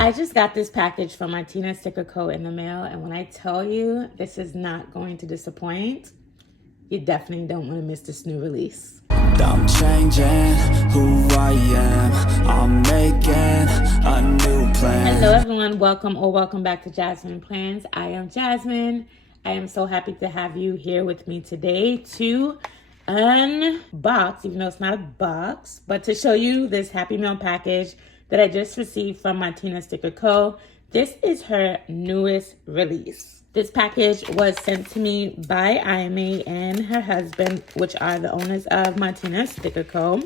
I just got this package from Martina Sticker Co in the mail, and when I tell you this is not going to disappoint, you definitely don't want to miss this new release. I'm changing who I am. I'm making a new plan. Hello everyone, welcome back to Jasmine Plans. I am Jasmine. I am so happy to have you here with me today to unbox, even though it's not a box, but to show you this Happy Meal package that I just received from Martina Sticker Co. This is her newest release. This package was sent to me by Amy and her husband, which are the owners of Martina Sticker Co.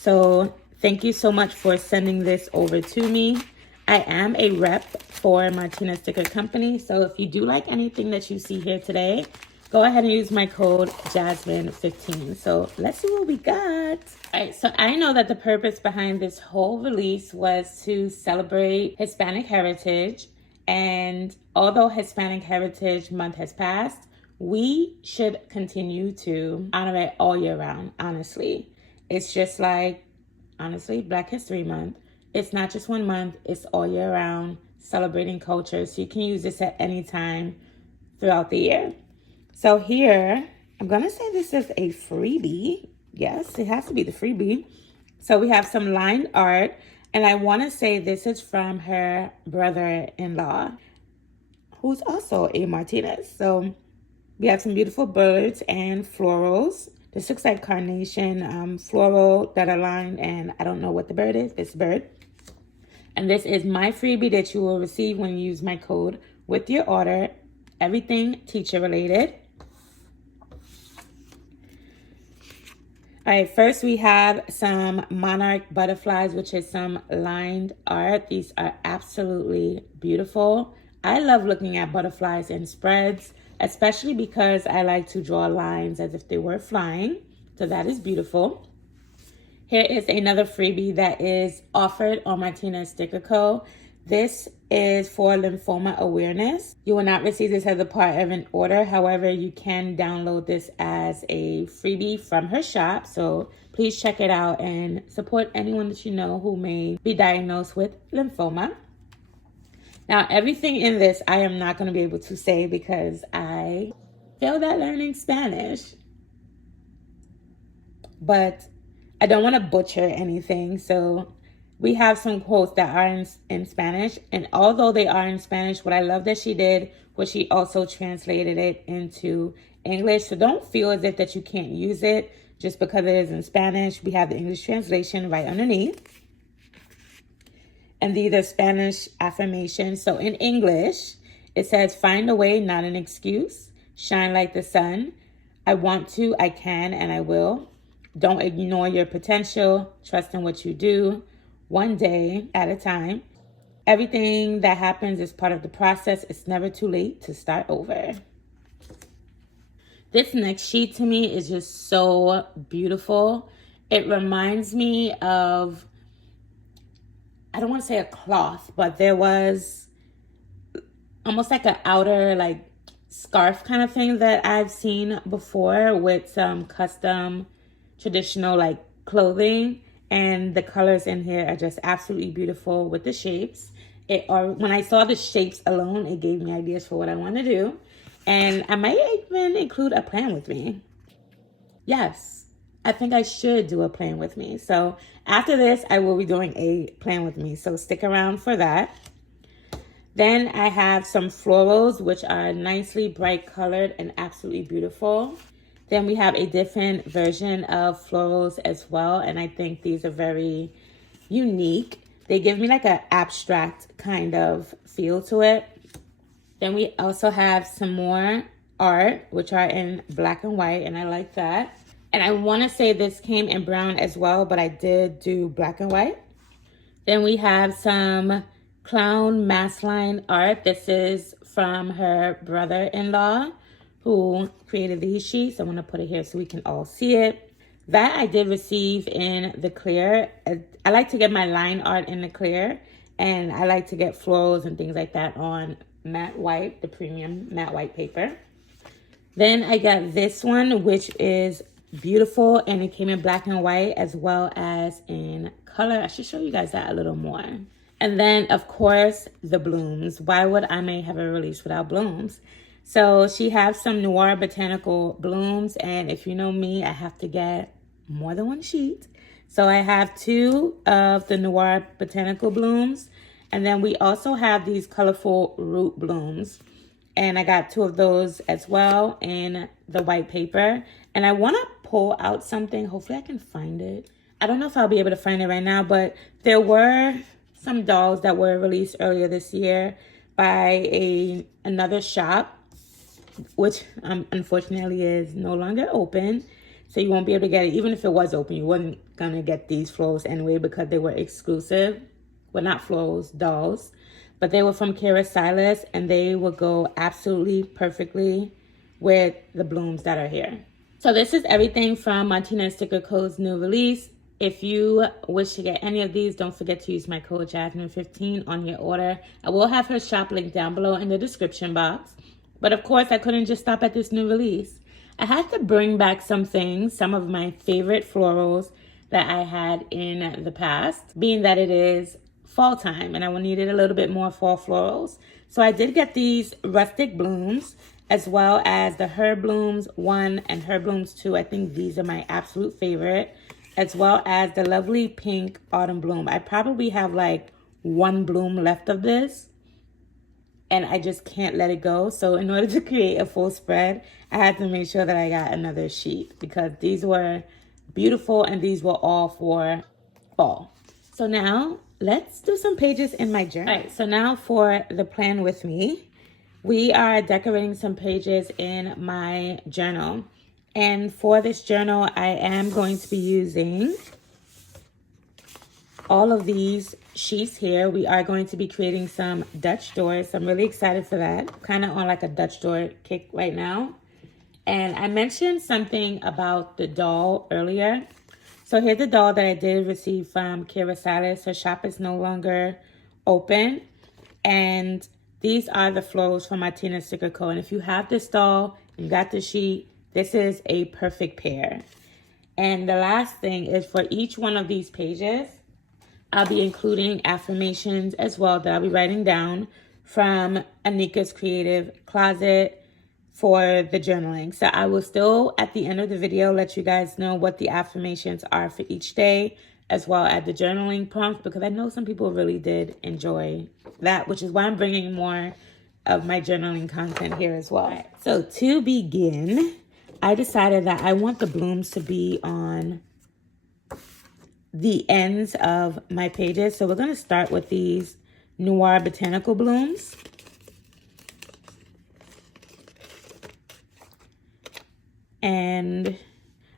So thank you so much for sending this over to me. I am a rep for Martinez Sticker Company. So if you do like anything that you see here today, go ahead and use my code Jasmine15. So let's see what we got. All right, so I know that the purpose behind this whole release was to celebrate Hispanic Heritage. And although Hispanic Heritage Month has passed, we should continue to honor it all year round, honestly. It's just like, honestly, Black History Month. It's not just one month, it's all year round, celebrating culture. So you can use this at any time throughout the year. So here, I'm going to say this is a freebie. Yes, it has to be the freebie. So we have some lined art. And I want to say this is from her brother-in-law, who's also a Martinez. So we have some beautiful birds and florals. This looks like carnation floral that are lined, and I don't know what the bird is. It's bird. And this is my freebie that you will receive when you use my code with your order. Everything teacher related. All right, first we have some monarch butterflies, which is some lined art. These are absolutely beautiful. I love looking at butterflies in spreads, especially because I like to draw lines as if they were flying. So that is beautiful. Here is another freebie that is offered on Martina Sticker Co. This is for lymphoma awareness. You will not receive this as a part of an order. However, you can download this as a freebie from her shop. So please check it out and support anyone that you know who may be diagnosed with lymphoma. Now, everything in this I am not going to be able to say because I failed at learning Spanish. But I don't want to butcher anything, so we have some quotes that are in Spanish, and although they are in Spanish, what I love that she did was she also translated it into English. So don't feel as if that you can't use it just because it is in Spanish. We have the English translation right underneath. And these are Spanish affirmations. So in English, it says, find a way, not an excuse. Shine like the sun. I want to, I can, and I will. Don't ignore your potential. Trust in what you do. One day at a time. Everything that happens is part of the process. It's never too late to start over. This next sheet to me is just so beautiful. It reminds me of, I don't want to say a cloth, but there was almost like an outer like scarf kind of thing that I've seen before with some custom traditional like clothing. And the colors in here are just absolutely beautiful with the shapes. When I saw the shapes alone, it gave me ideas for what I want to do. And I might even include a plan with me. Yes, I think I should do a plan with me. So after this, I will be doing a plan with me. So stick around for that. Then I have some florals, which are nicely bright colored and absolutely beautiful. Then we have a different version of florals as well. And I think these are very unique. They give me like an abstract kind of feel to it. Then we also have some more art, which are in black and white. And I like that. And I want to say this came in brown as well, but I did do black and white. Then we have some clown mask line art. This is from her brother-in-law, who created these sheets. I'm going to put it here so we can all see it. That I did receive in the clear. I like to get my line art in the clear, and I like to get florals and things like that on matte white, the premium matte white paper. Then I got this one, which is beautiful, and it came in black and white as well as in color. I should show you guys that a little more. And then, of course, the blooms. Why would I may have a release without blooms? So she has some Noir Botanical blooms. And if you know me, I have to get more than one sheet. So I have 2 of the Noir Botanical blooms. And then we also have these colorful root blooms. And I got 2 of those as well in the white paper. And I want to pull out something. Hopefully I can find it. I don't know if I'll be able to find it right now, but there were some dolls that were released earlier this year by another shop, which unfortunately is no longer open. So you won't be able to get it. Even if it was open, you wasn't going to get these florals anyway because they were exclusive. Well, not florals, dolls. But they were from Kara Silas, and they will go absolutely perfectly with the blooms that are here. So this is everything from Martina Sticker Co's new release. If you wish to get any of these, don't forget to use my code Jasmine15 on your order. I will have her shop link down below in the description box. But of course, I couldn't just stop at this new release. I had to bring back some things, some of my favorite florals that I had in the past, being that it is fall time and I needed a little bit more fall florals. So I did get these rustic blooms as well as the Herb Blooms 1 and Herb Blooms 2. I think these are my absolute favorite, as well as the lovely pink autumn bloom. I probably have like 1 bloom left of this and I just can't let it go. So in order to create a full spread, I had to make sure that I got another sheet because these were beautiful and these were all for fall. So now let's do some pages in my journal. All right, so now for the plan with me. We are decorating some pages in my journal. And for this journal, I am going to be using all of these sheets here. We are going to be creating some Dutch doors. I'm really excited for that. Kind of on like a Dutch door kick right now. And I mentioned something about the doll earlier. So here's the doll that I did receive from Kara Silas. Her shop is no longer open. And these are the florals from Martina Sticker Co. And if you have this doll and you got the sheet, this is a perfect pair. And the last thing is for each one of these pages, I'll be including affirmations as well that I'll be writing down from Anika's Creative Closet for the journaling. So I will still, at the end of the video, let you guys know what the affirmations are for each day, as well as the journaling prompts, because I know some people really did enjoy that, which is why I'm bringing more of my journaling content here as well. Right. So to begin, I decided that I want the blooms to be on the ends of my pages. So we're going to start with these Noir Botanical blooms. And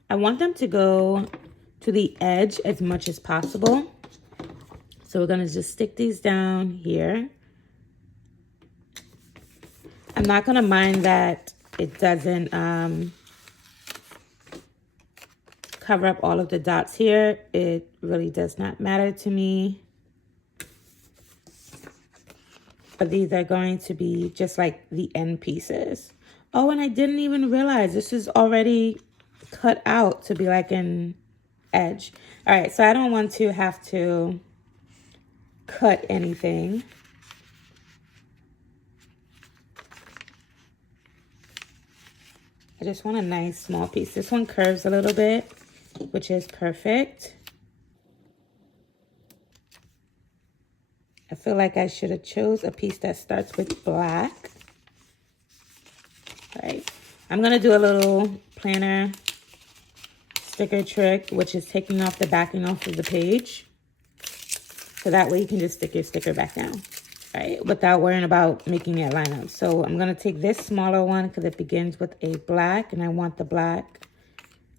I want them to go to the edge as much as possible. So we're going to just stick these down here. I'm not going to mind that it doesn't cover up all of the dots here. It really does not matter to me. But these are going to be just like the end pieces. Oh, and I didn't even realize this is already cut out to be like an edge. All right, so I don't want to have to cut anything. I just want a nice small piece. This one curves a little bit, which is perfect. I feel like I should have chose a piece that starts with black. Right. I'm going to do a little planner sticker trick, which is taking off the backing off of the page. So that way you can just stick your sticker back down, right? Without worrying about making it line up. So I'm going to take this smaller one because it begins with a black and I want the black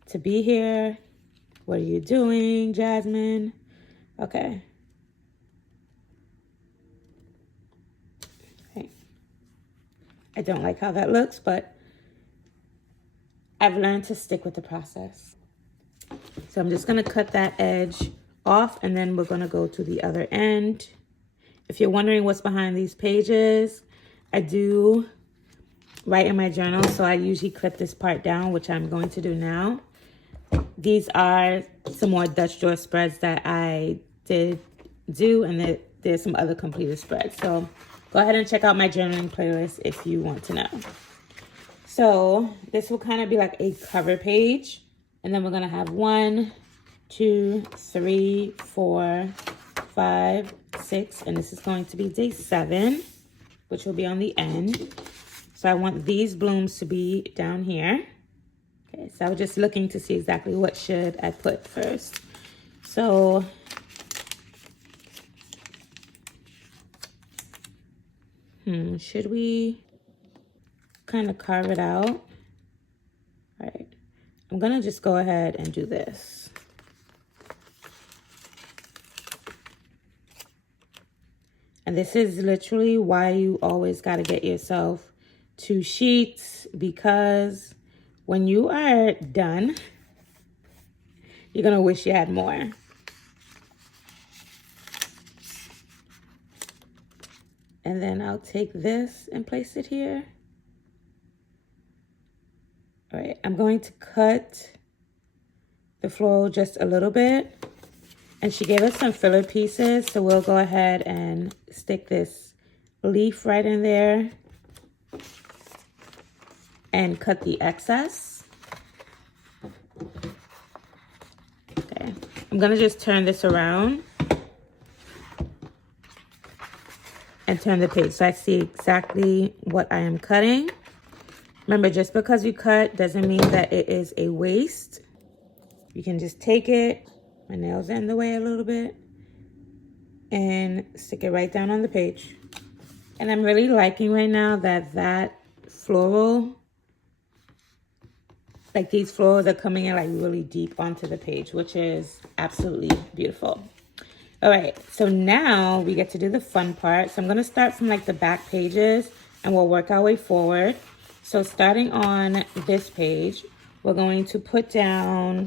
to be here. What are you doing, Jasmine? Okay. I don't like how that looks, but I've learned to stick with the process. So I'm just going to cut that edge off and then we're going to go to the other end. If you're wondering what's behind these pages, I do write in my journal, so I usually clip this part down, which I'm going to do now. These are some more Dutch door spreads that I did do, and there's some other completed spreads. So go ahead and check out my journaling playlist if you want to know. So this will kind of be like a cover page. And then we're going to have 1, 2, 3, 4, 5, 6. And this is going to be day 7, which will be on the end. So I want these blooms to be down here. Okay, so I was just looking to see exactly what should I put first. So should we kind of carve it out? All right, I'm gonna just go ahead and do this. And this is literally why you always got to get yourself 2 sheets, because when you are done, you're gonna wish you had more. And then I'll take this and place it here. All right, I'm going to cut the floral just a little bit. And she gave us some filler pieces, so we'll go ahead and stick this leaf right in there and cut the excess. Okay, I'm gonna just turn this around and turn the page so I see exactly what I am cutting. Remember, just because you cut doesn't mean that it is a waste. You can just take it, my nails are in the way a little bit, and stick it right down on the page. And I'm really liking right now that floral, like these florals are coming in like really deep onto the page, which is absolutely beautiful. All right, so now we get to do the fun part. So I'm gonna start from like the back pages and we'll work our way forward. So starting on this page, we're going to put down,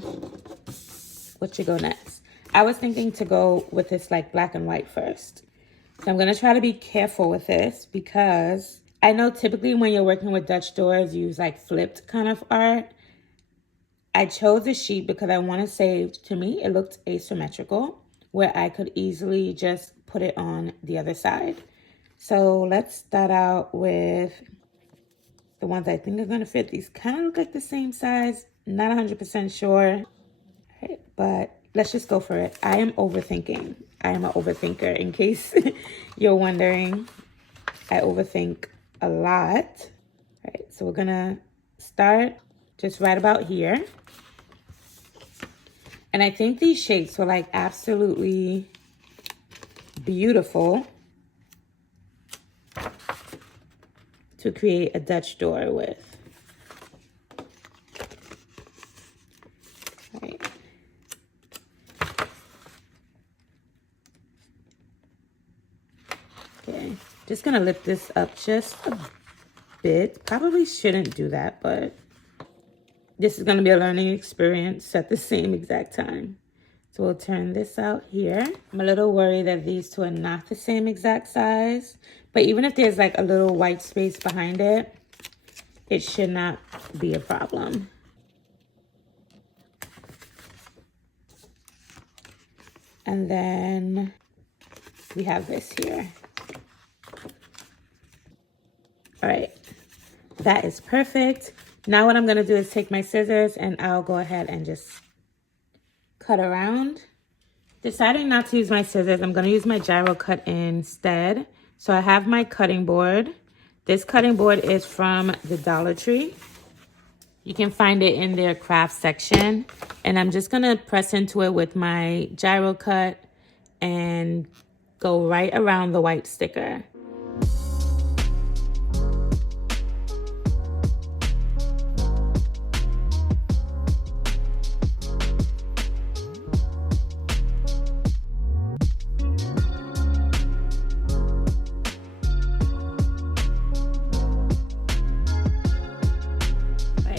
what should go next? I was thinking to go with this like black and white first. So I'm gonna try to be careful with this because I know typically when you're working with Dutch doors, you use like flipped kind of art. I chose a sheet because I want to say, to me, it looked asymmetrical, where I could easily just put it on the other side. So let's start out with the ones I think are going to fit. These kind of look like the same size. Not 100% sure, right, but let's just go for it. I am overthinking. I am an overthinker, in case you're wondering. I overthink a lot. All right, so we're going to start just right about here. And I think these shapes were like absolutely beautiful to create a Dutch door with. Right. Okay, just gonna lift this up just a bit. Probably shouldn't do that, but this is going to be a learning experience at the same exact time. So we'll turn this out here. I'm a little worried that these two are not the same exact size. But even if there's like a little white space behind it, it should not be a problem. And then we have this here. All right, that is perfect. Now what I'm going to do is take my scissors and I'll go ahead and just cut around. Deciding not to use my scissors, I'm going to use my gyro cut instead. So I have my cutting board. This cutting board is from the Dollar Tree. You can find it in their craft section. And I'm just going to press into it with my gyro cut and go right around the white sticker.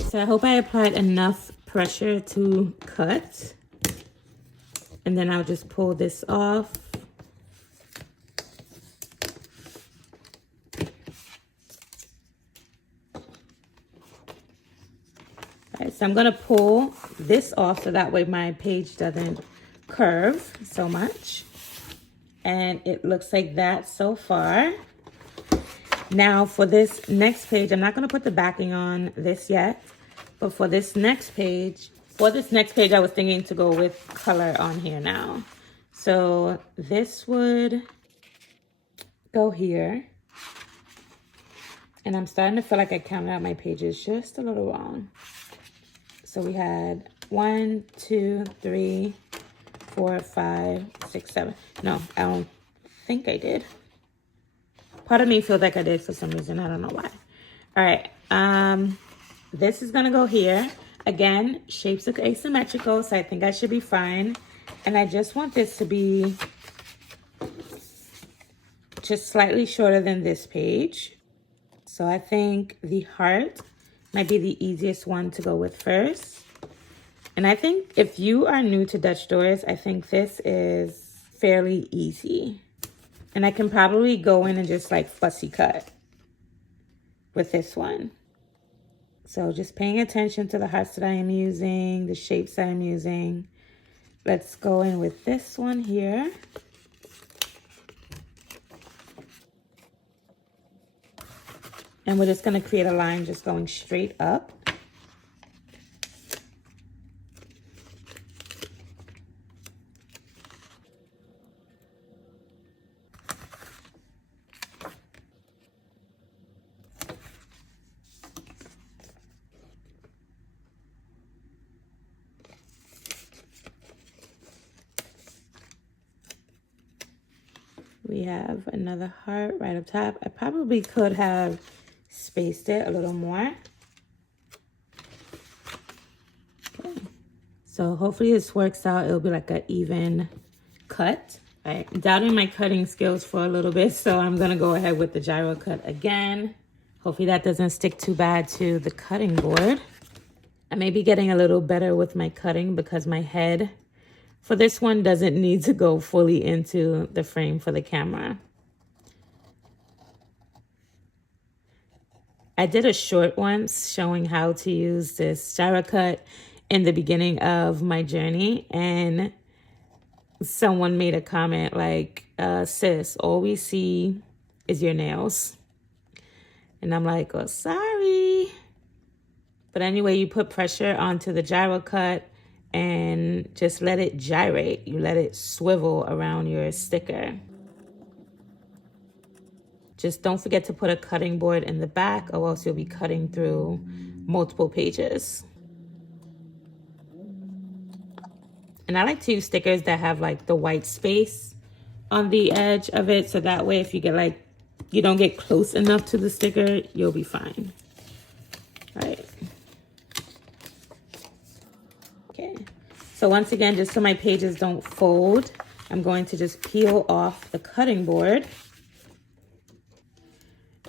So I hope I applied enough pressure to cut. And then I'll just pull this off. All right, so I'm gonna pull this off so that way my page doesn't curve so much. And it looks like that so far. Now for this next page, I'm not going to put the backing on this yet, but for this next page, I was thinking to go with color on here now. So this would go here. And I'm starting to feel like I counted out my pages just a little wrong. So we had 1, 2, 3, 4, 5, 6, 7. No, I don't think I did. Part of me feels like I did for some reason. I don't know why. All right. This is going to go here. Again, shapes look asymmetrical, so I think I should be fine. And I just want this to be just slightly shorter than this page. So I think the heart might be the easiest one to go with first. And I think if you are new to Dutch doors, I think this is fairly easy. And I can probably go in and just like fussy cut with this one. So just paying attention to the hearts that I am using, the shapes that I'm using. Let's go in with this one here. And we're just going to create a line just going straight up. We have another heart right up top. I probably could have spaced it a little more. Okay. So hopefully this works out. It'll be like an even cut. I'm doubting my cutting skills for a little bit, so I'm gonna go ahead with the gyro cut again. Hopefully that doesn't stick too bad to the cutting board. I may be getting a little better with my cutting because my head for this one doesn't need to go fully into the frame for the camera. I did a short once showing how to use this gyro cut in the beginning of my journey, and someone made a comment like, sis, all we see is your nails. And I'm like, oh, sorry. But anyway, you put pressure onto the gyro cut and just let it gyrate. You let it swivel around your sticker. Just don't forget to put a cutting board in the back, or else you'll be cutting through multiple pages. And I like to use stickers that have like the white space on the edge of it, so that way if you get like, you don't get close enough to the sticker, you'll be fine. All right. Okay. So once again, just so my pages don't fold, I'm going to just peel off the cutting board.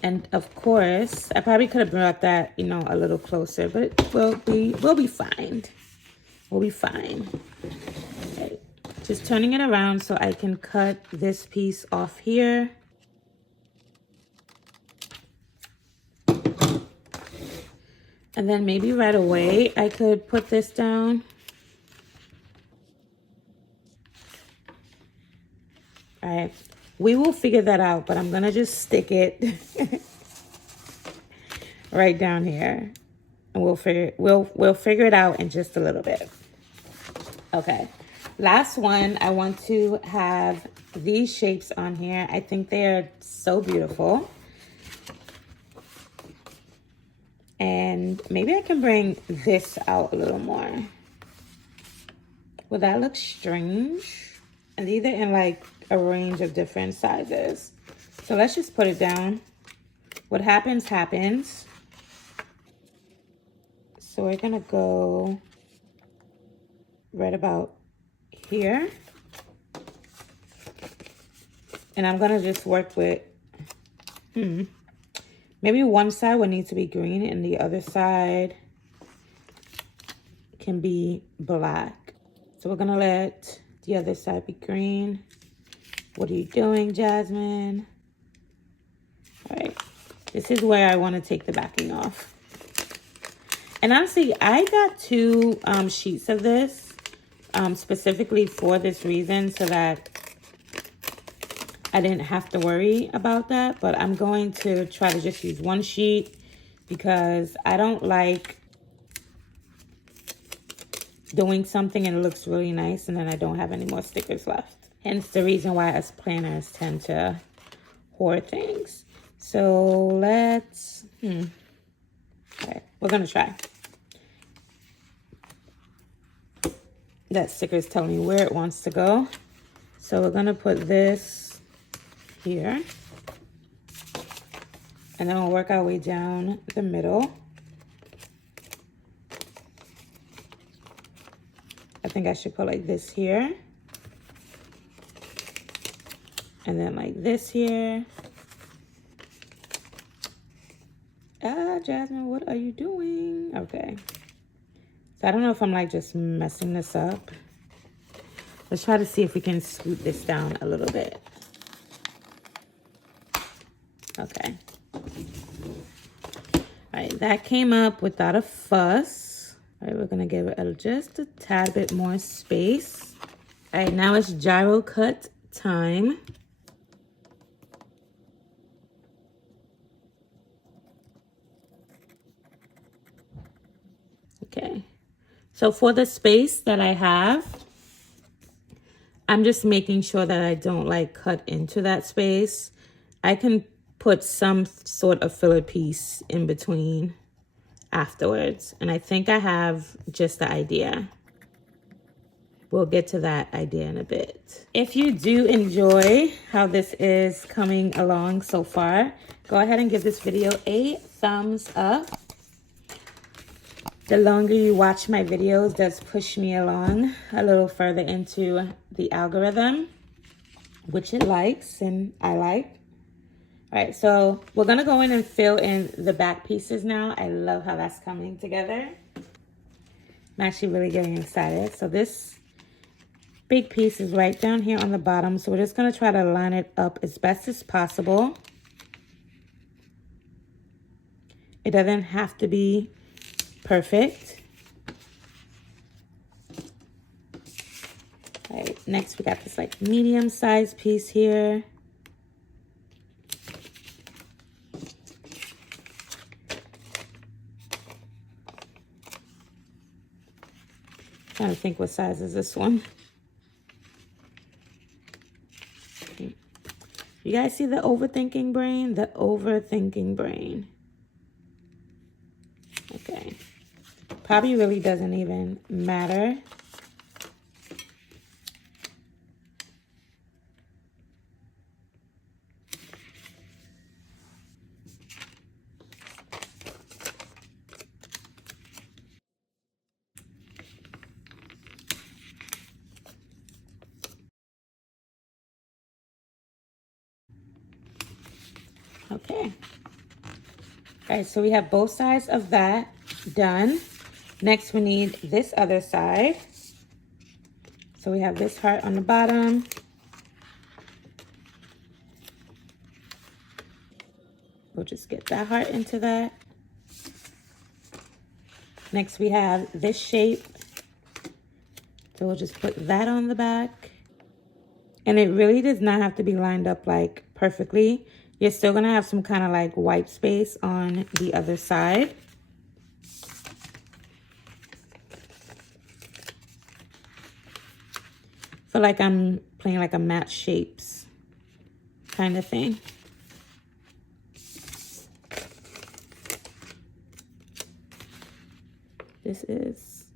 And of course, I probably could have brought that, you know, a little closer, but we'll be fine. We'll be fine. Okay. Just turning it around so I can cut this piece off here. And then maybe right away I could put this down. All right, we will figure that out, but I'm gonna just stick it right down here, and we'll figure it out in just a little bit. Okay, last one. I want to have these shapes on here. I think they are so beautiful. And maybe I can bring this out a little more. Well, that looks strange. And these are in like a range of different sizes. So let's just put it down. What happens, happens. So we're gonna go right about here. And I'm gonna just work with, maybe one side would need to be green and the other side can be black. So we're gonna let the other side be green. What are you doing, Jasmine? All right, this is where I wanna take the backing off. And honestly, I got 2 sheets of this specifically for this reason, so that I didn't have to worry about that, but I'm going to try to just use one sheet because I don't like doing something and it looks really nice and then I don't have any more stickers left. Hence the reason why us planners tend to hoard things. So let's, all right, we're gonna try. That sticker is telling me where it wants to go. So we're gonna put this here. And then we'll work our way down the middle. I think I should put like this here. And then like this here. Ah, Jasmine, what are you doing? Okay. So I don't know if I'm like just messing this up. Let's try to see if we can scoot this down a little bit. Okay. All right, that came up without a fuss. All right, we're gonna give it just a tad bit more space. All right, now it's gyro cut time. Okay, so for the space that I have, I'm just making sure that I don't like cut into that space. I can put some sort of filler piece in between afterwards. And I think I have just the idea. We'll get to that idea in a bit. If you do enjoy how this is coming along so far, go ahead and give this video a thumbs up. The longer you watch my videos does push me along a little further into the algorithm, which it likes and I like. All right, so we're gonna go in and fill in the back pieces now. I love how that's coming together. I'm actually really getting excited. So this big piece is right down here on the bottom. So we're just gonna try to line it up as best as possible. It doesn't have to be perfect. All right, next we got this like medium sized piece here. Trying to think what size is this one. You guys see the overthinking brain? The overthinking brain. Okay. Probably really doesn't even matter. Okay. All right, so we have both sides of that done. Next, we need this other side. So we have this heart on the bottom. We'll just get that heart into that. Next, we have this shape. So we'll just put that on the back. And it really does not have to be lined up like perfectly. You're still gonna have some kind of like white space on the other side. Feel like I'm playing like a match shapes kind of thing. This is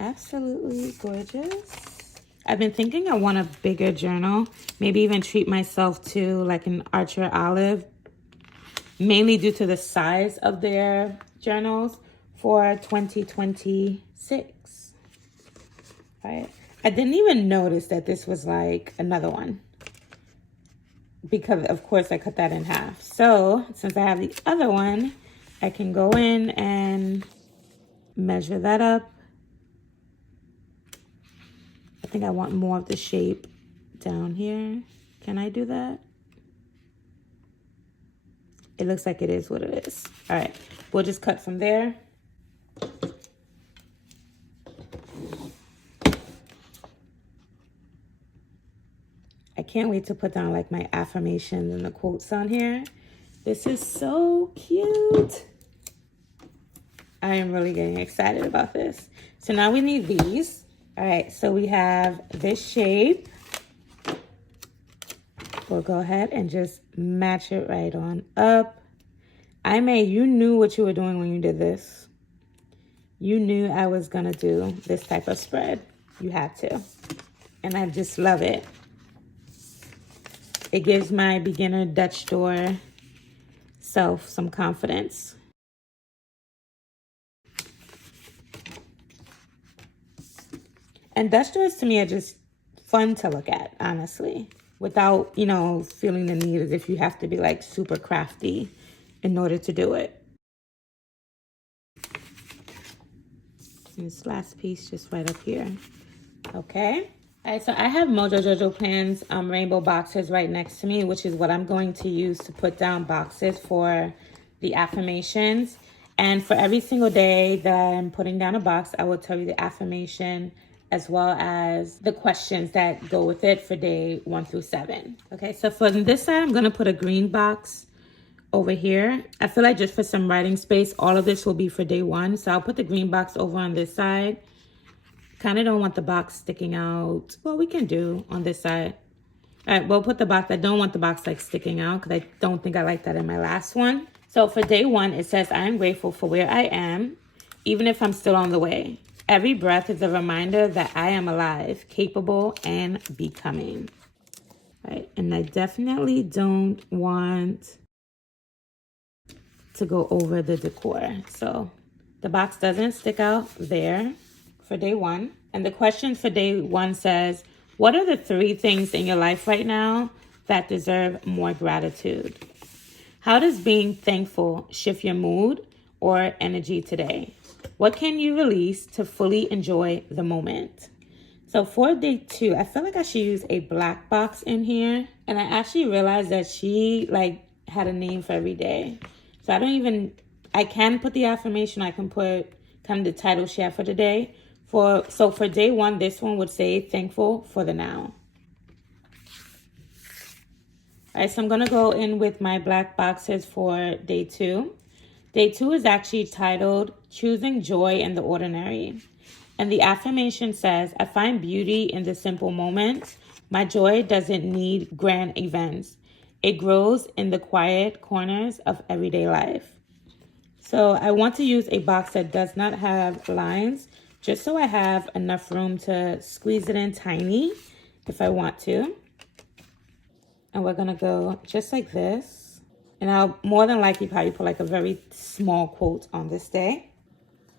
absolutely gorgeous. I've been thinking I want a bigger journal, maybe even treat myself to like an Archer Olive, mainly due to the size of their journals for 2026. Right? I didn't even notice that this was like another one because of course I cut that in half. So since I have the other one, I can go in and measure that up. I think I want more of the shape down here. Can I do that? It looks like it is what it is. All right, we'll just cut from there. can't wait to put down like my affirmations and the quotes on here. This is so cute. I am really getting excited about this. So now we need these. All right, so we have this shape. We'll go ahead and just match it right on up. You knew what you were doing when you did this. You knew I was gonna do this type of spread. You had to. And I just love it. It gives my beginner Dutch door self some confidence. And Dutch doors to me are just fun to look at, honestly, without, you know, feeling the need as if you have to be like super crafty in order to do it. And this last piece just right up here. Okay. All right, so I have Mojo Jojo Plans rainbow boxes right next to me, which is what I'm going to use to put down boxes for the affirmations. And for every single day that I'm putting down a box, I will tell you the affirmation as well as the questions that go with it for day 1 through 7. Okay, so for this side, I'm gonna put a green box over here. I feel like just for some writing space, all of this will be for day 1. So I'll put the green box over on this side. Kind of don't want the box sticking out. Well, we can do on this side. All right, we'll put the box. I don't want the box like sticking out because I don't think I like that in my last one. So for day 1, it says, I am grateful for where I am, even if I'm still on the way. Every breath is a reminder that I am alive, capable, and becoming. Right, and I definitely don't want to go over the decor. So the box doesn't stick out there for day 1. And the question for day 1 says, what are the 3 things in your life right now that deserve more gratitude? How does being thankful shift your mood or energy today? What can you release to fully enjoy the moment? So for day 2, I feel like I should use a black box in here. And I actually realized that she like had a name for every day. So I can put the affirmation, I can put kind of the title she had for the day. So for day 1, this one would say thankful for the now. All right, so I'm gonna go in with my black boxes for day 2. Day 2 is actually titled Choosing Joy in the Ordinary. And the affirmation says, I find beauty in the simple moments. My joy doesn't need grand events. It grows in the quiet corners of everyday life. So I want to use a box that does not have lines, just so I have enough room to squeeze it in tiny if I want to. And we're gonna go just like this. And I'll more than likely probably put like a very small quote on this day.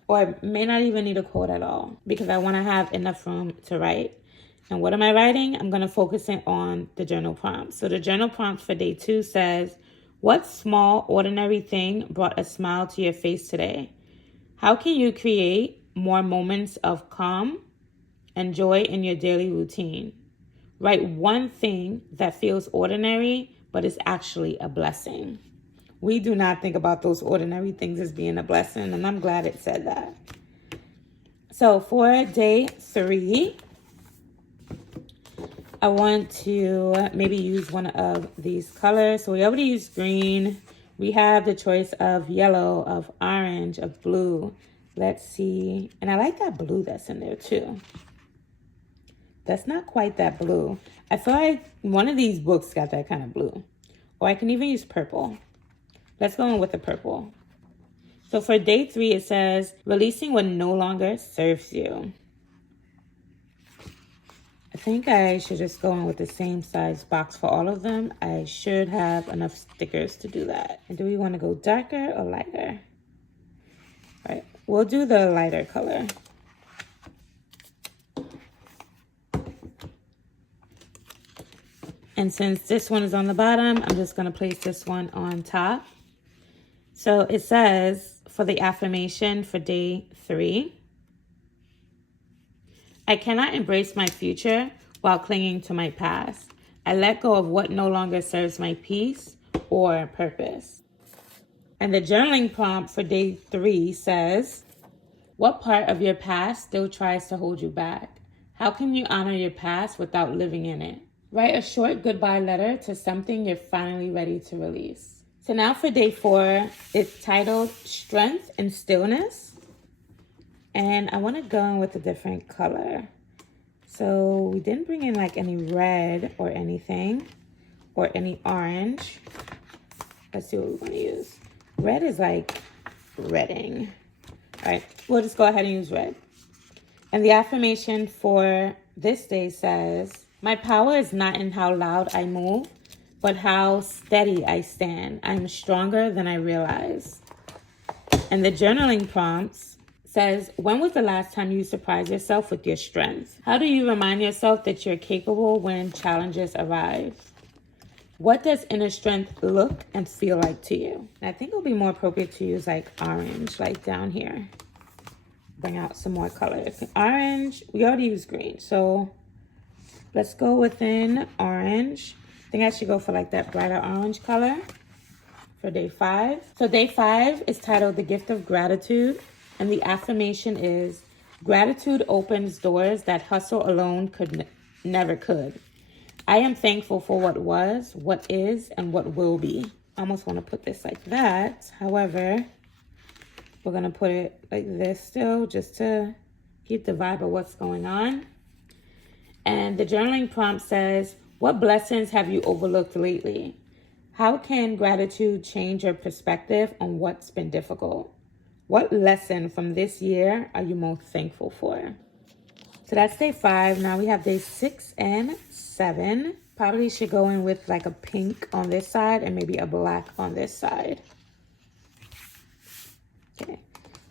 Or I may not even need a quote at all because I want to have enough room to write. And what am I writing? I'm going to focus in on the journal prompt. So the journal prompt for day 2 says, what small, ordinary thing brought a smile to your face today? How can you create more moments of calm and joy in your daily routine? Write one thing that feels ordinary, but is actually a blessing. We do not think about those ordinary things as being a blessing, and I'm glad it said that. So for day 3, I want to maybe use one of these colors. So we already used green. We have the choice of yellow, of orange, of blue. Let's see. And I like that blue that's in there too. That's not quite that blue. I feel like one of these books got that kind of blue. Or I can even use purple. Let's go in with the purple. So for day 3, it says, releasing what no longer serves you. I think I should just go in with the same size box for all of them. I should have enough stickers to do that. And do we want to go darker or lighter? All right, we'll do the lighter color. And since this one is on the bottom, I'm just going to place this one on top. So it says for the affirmation for day 3, I cannot embrace my future while clinging to my past. I let go of what no longer serves my peace or purpose. And the journaling prompt for day 3 says, what part of your past still tries to hold you back? How can you honor your past without living in it? Write a short goodbye letter to something you're finally ready to release. So now for day 4, it's titled Strength and Stillness. And I want to go in with a different color. So we didn't bring in like any red or anything or any orange. Let's see what we want to use. Red is like redding. All right, we'll just go ahead and use red. And the affirmation for this day says, my power is not in how loud I move, but how steady I stand. I'm stronger than I realize. And the journaling prompts says, when was the last time you surprised yourself with your strength? How do you remind yourself that you're capable when challenges arrive? What does inner strength look and feel like to you? And I think it'll be more appropriate to use like orange, like down here. Bring out some more colors. Orange, we already used green, so let's go within orange. I think I should go for like that brighter orange color for day 5. So day 5 is titled The Gift of Gratitude. And the affirmation is, gratitude opens doors that hustle alone never could. I am thankful for what was, what is, and what will be. I almost want to put this like that. However, we're going to put it like this still, just to keep the vibe of what's going on. And the journaling prompt says, what blessings have you overlooked lately? How can gratitude change your perspective on what's been difficult? What lesson from this year are you most thankful for? So that's day 5. Now we have day 6 and 7. Probably should go in with like a pink on this side and maybe a black on this side. Okay,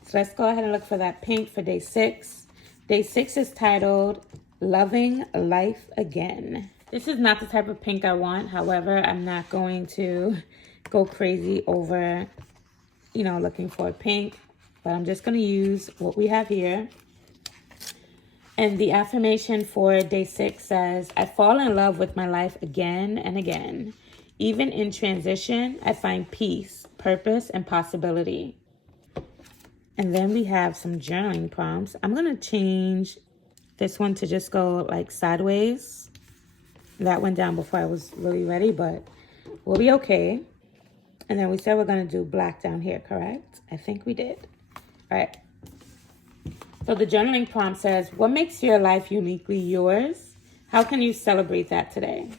so let's go ahead and look for that pink for day 6. Day 6 is titled Loving Life Again. This is not the type of pink I want. However, I'm not going to go crazy over, looking for a pink. But I'm just going to use what we have here. And the affirmation for day 6 says, I fall in love with my life again and again. Even in transition, I find peace, purpose, and possibility. And then we have some journaling prompts. I'm going to change this one to just go like sideways. That went down before I was really ready, but we'll be okay. And then we said we're going to do black down here, correct? I think we did. All right. So the journaling prompt says, what makes your life uniquely yours? How can you celebrate that today?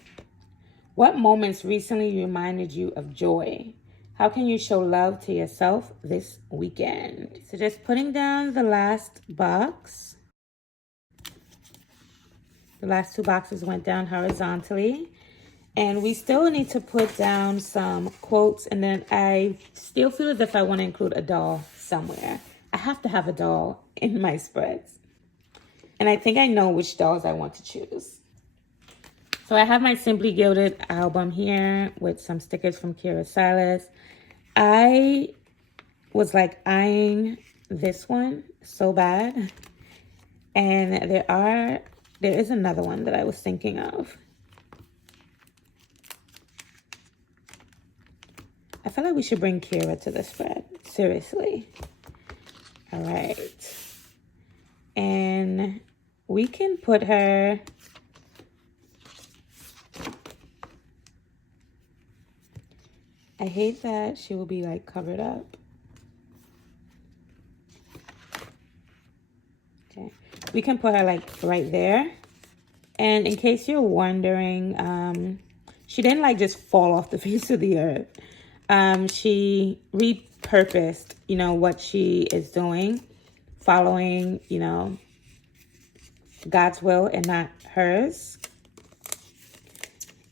What moments recently reminded you of joy? How can you show love to yourself this weekend? So just putting down the last box. The last 2 boxes went down horizontally. And we still need to put down some quotes. And then I still feel as if I want to include a doll somewhere. I have to have a doll in my spreads. And I think I know which dolls I want to choose. So I have my Simply Gilded album here with some stickers from Kira Silas. I was like eyeing this one so bad. And there is another one that I was thinking of. I feel like we should bring Kira to the spread. Seriously. All right. And we can put her... I hate that she will be like covered up. Okay. We can put her like right there. And in case you're wondering, she didn't like just fall off the face of the earth. She repurposed, what she is doing, following, God's will and not hers.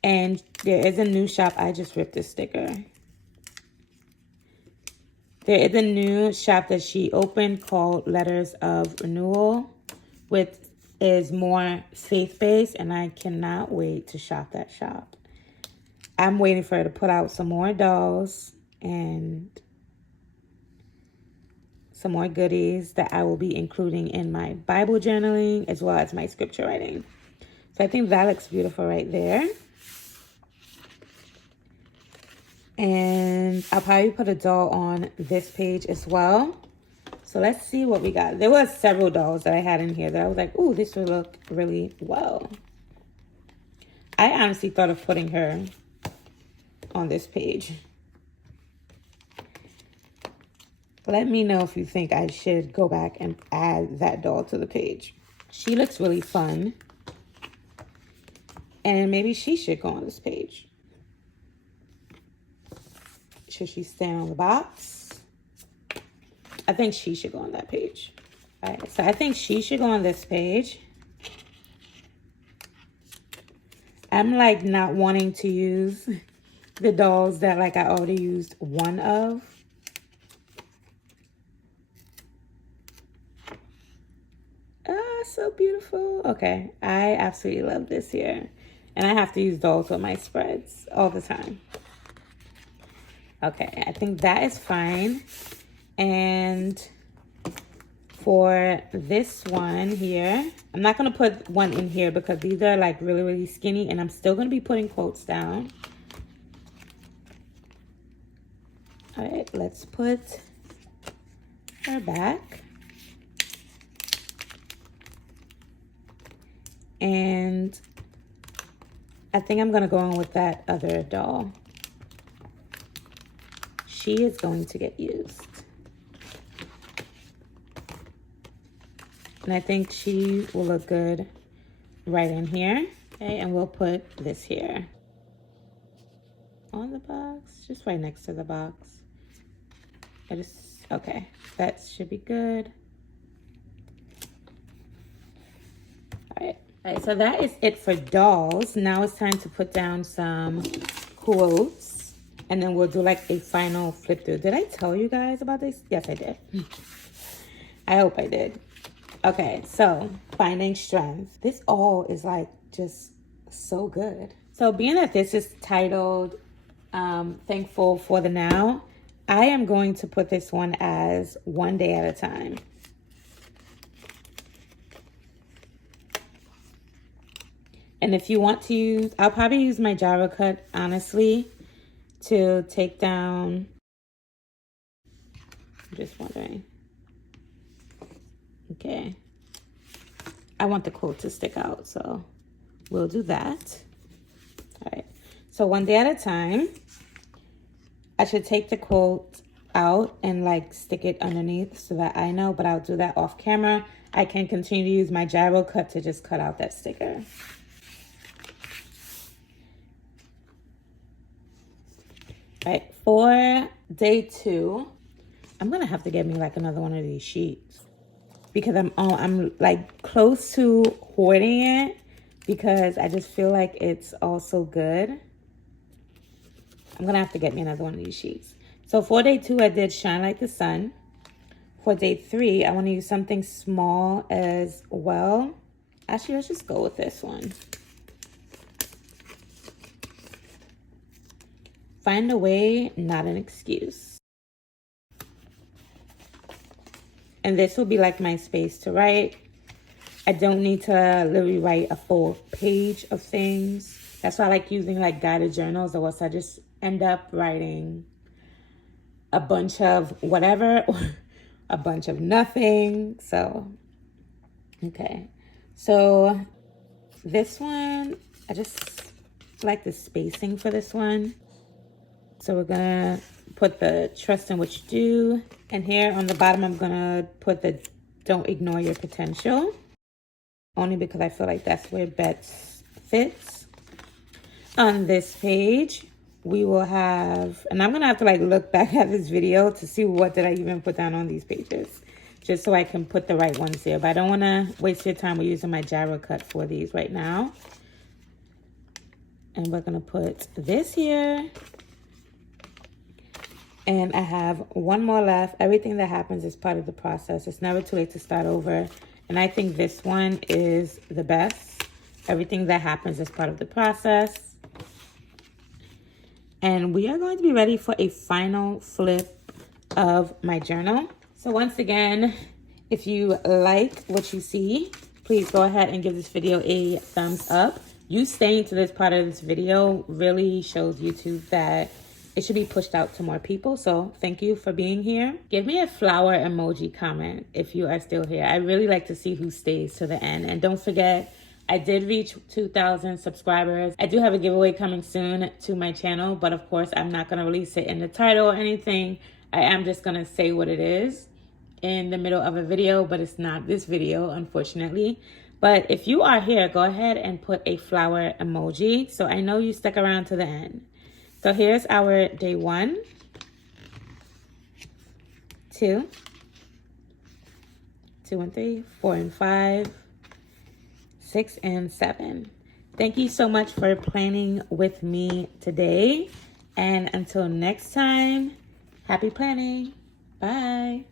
And there is a new shop. I just ripped this sticker. There is a new shop that she opened called Letters of Renewal, which is more faith-based, and I cannot wait to shop that shop. I'm waiting for her to put out some more dolls and some more goodies that I will be including in my Bible journaling as well as my scripture writing. So I think that looks beautiful right there. And I'll probably put a doll on this page as well. So let's see what we got. There were several dolls that I had in here that I was like, ooh, this would look really well. I honestly thought of putting her on this page. Let me know if you think I should go back and add that doll to the page. She looks really fun. And maybe she should go on this page. Should she stand on the box? I think she should go on that page. All right, so I think she should go on this page. I'm like not wanting to use the dolls that like I already used one of. Ah, so beautiful. Okay, I absolutely love this here. And I have to use dolls with my spreads all the time. Okay, I think that is fine. And for this one here, I'm not going to put one in here because these are like really, really skinny. And I'm still going to be putting quotes down. All right, let's put her back. And I think I'm going to go on with that other doll. She is going to get used. And I think she will look good right in here. Okay, and we'll put this here. On the box, just right next to the box. Okay, that should be good. All right, so that is it for dolls. Now it's time to put down some quotes. And then we'll do like a final flip through. Did I tell you guys about this? Yes, I did. I hope I did. Okay, so finding strength. This all is like just so good. So being that this is titled Thankful for the Now, I am going to put this one as one day at a time. And if you want to use, I'll probably use my gyro cut, honestly, to take down. I'm just wondering. Okay. I want the quote to stick out, so we'll do that. All right. So one day at a time, I should take the quote out and like stick it underneath so that I know, but I'll do that off camera. I can continue to use my gyro cut to just cut out that sticker. All right, for day 2, I'm gonna have to get me like another one of these sheets because I'm like close to hoarding it because I just feel like it's all so good. I'm gonna have to get me another one of these sheets. So for day 2, I did Shine Like the Sun. For day 3, I want to use something small as well. Actually, let's just go with this one. Find a way, not an excuse. And this will be like my space to write. I don't need to literally write a full page of things. That's why I like using like guided journals, or else I just end up writing a bunch of whatever, or a bunch of nothing. So, okay. So this one, I just like the spacing for this one. So we're gonna put the trust in what you do. And here on the bottom, I'm gonna put the don't ignore your potential. Only because I feel like that's where best fits. On this page, we will have, and I'm gonna have to like look back at this video to see what did I even put down on these pages. Just so I can put the right ones here. But I don't wanna waste your time with using my gyro cut for these right now. And we're gonna put this here. And I have one more left. Everything that happens is part of the process. It's never too late to start over. And I think this one is the best. Everything that happens is part of the process. And we are going to be ready for a final flip of my journal. So once again, if you like what you see, please go ahead and give this video a thumbs up. You staying to this part of this video really shows YouTube that it should be pushed out to more people. So thank you for being here. Give me a flower emoji comment if you are still here. I really like to see who stays to the end. And don't forget, I did reach 2,000 subscribers. I do have a giveaway coming soon to my channel, but of course I'm not going to release it in the title or anything. I am just going to say what it is in the middle of a video, but it's not this video, unfortunately. But if you are here, go ahead and put a flower emoji, so I know you stuck around to the end. So here's our day 1, 2, 2 and 3, 4 and 5, 6 and 7. Thank you so much for planning with me today. And until next time, happy planning. Bye.